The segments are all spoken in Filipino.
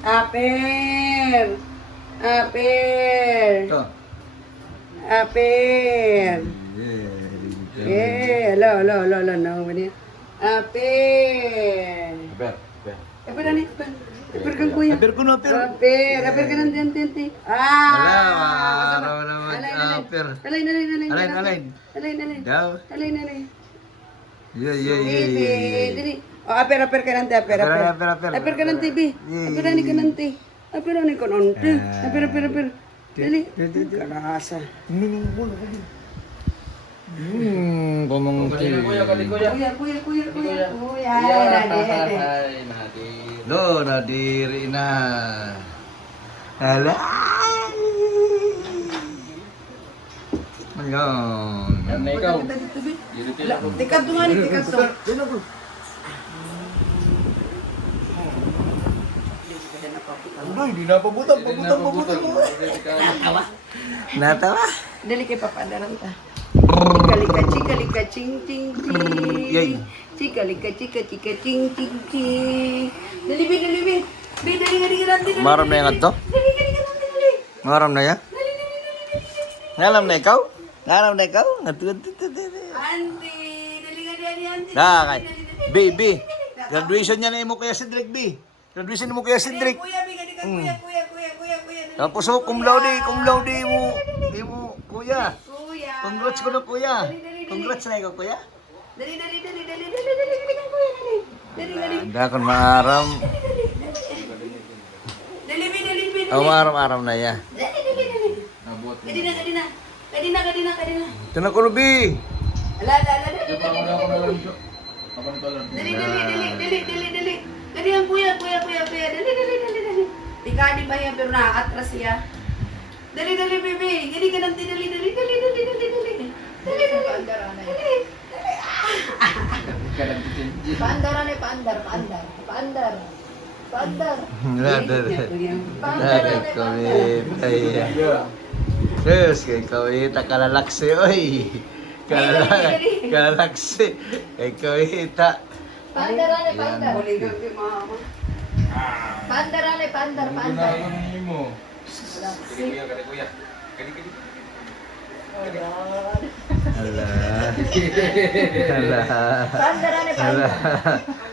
Aper. Aper. Ito. Aper. Hello. No, Aper. Ber. Aper na ni. Aper kang kuya. Aber ko na, aber. Aper ka ng dente. Araw naman, aber. Alay. Alin. Daw. Alay. Yeah. Dili. Oh, aper ka nante, aper. Aper. Aper ka nante, bi. Aper na ni ka nante. Aper na ni ka nante. Aper. Dili. Kalasa. Pamangkin. Kuya. Lo, nadiri na. Hala. Ayun. Yan na ikaw. Tikat to nga ni, tikat to. Uy, di na pabutan. Natawa. Dali kay papadaran ta. Chika, ching. Yay. Chika, ching. Dali, bi. Dali. Maram na yung ato? Dali. Maram na yan? Ngalam na ikaw? Ngatu. Andi, dali. Kay. B. Graduation niya na mo kaya si Drake, B. Graduation mo kaya si Drake. Kuya, bi ka kuya. Tapos cum laude mo, kuya. Kuya. Congrats ko na, kuya. Congrats na ikaw, kuya. Dali. Hindi ako maaram. Dali, bi. Ako maaram na ya. Dali na. Ito na ko, Ruby. Ala. Dali. Dali ang kuya. Dali. Tikadi pa yan, pero nakakatras siya. Dali, bebe. Dali ka nang dali. Paandar. Dagat kami. Terus kay kawita kalalaksi, oy. Kalalaksi. Kay kawita. Paandar.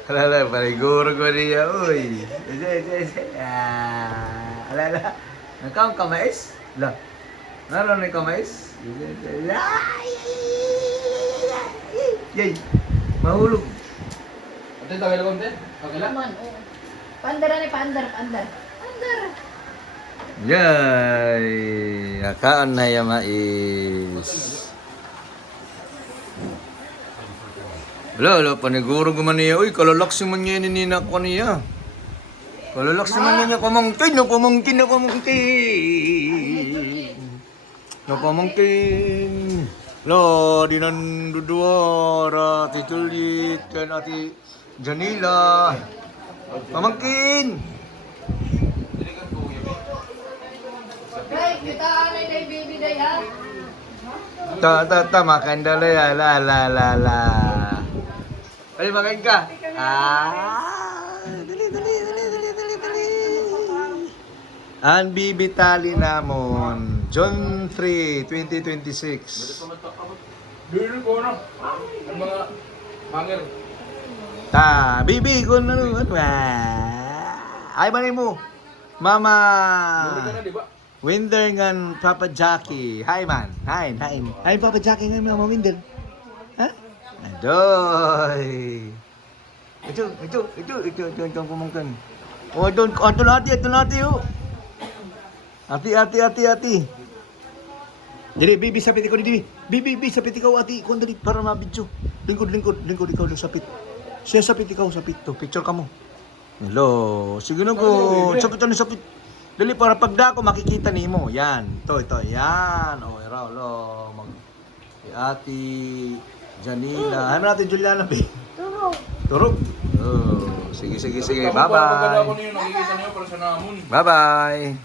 Hala, paliguro ko niya, uy. Hala. Nakang kamais? La. Naroon na kamais? Yay. Mahulog. Ate, tawag lang konti. Okay lang? Paandar. Yay. Nakaan na yung mais. Wala, paniguro guman niya. Uy, kalalaksi man niya ninina ko niya. Kalalaksi man niya pamangkin. Napamangkin. Lo, di nanduduwa. Ati Juliet, kan ati Janila. Pamangkin. Makan dulu ya. La. Ayo makan ka. Dali. Ang bibitali namon John 3, 2026. Dulu ko na. Ang mga mangir. Bibi ko na nun. Ay ba mo? Mama. Dulu ka na, di ba? Winder ngan Papa Jackie. Hi man. Hi. Hi Papa Jackie ngan Mama Winder. Ha? Adoy. Ito pumungkan. Oh, doon ito lati oh. Ati. Jadi bibi sapit ikaw di. Bibi sapit ikaw ati ko dali para mabidyo. Lingkod ikaw lang sapit. Siya sapit ikaw sapit to. Picture ka mo. Hello. Sige na ko. Sapit. Dali para pagda ko makikita nimo. Yan. Ito. Yan. Oh, iraw lo. Ati Janila. Ano natin Juliana be? Turog. Oh, sige. Bye-bye. Pagkada ko niyo, nakikita niyo para sa namon. Bye-bye.